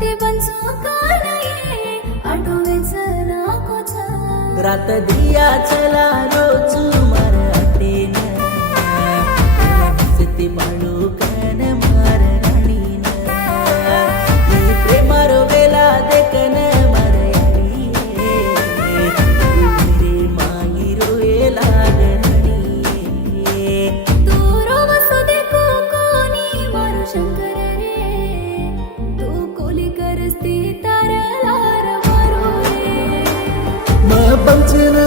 कधी बनसो का नाही आठवणीच नाकोच रात दिया चला रोज मराठीन सिती बाळू कन मार राणीन प्रेमार वेला देखन मरयाळी रे माई रोये लागणी तू रोवस देखो कोणी मारू शंकर रे तू कोली करस्ती तारलार मारू रे म पंचन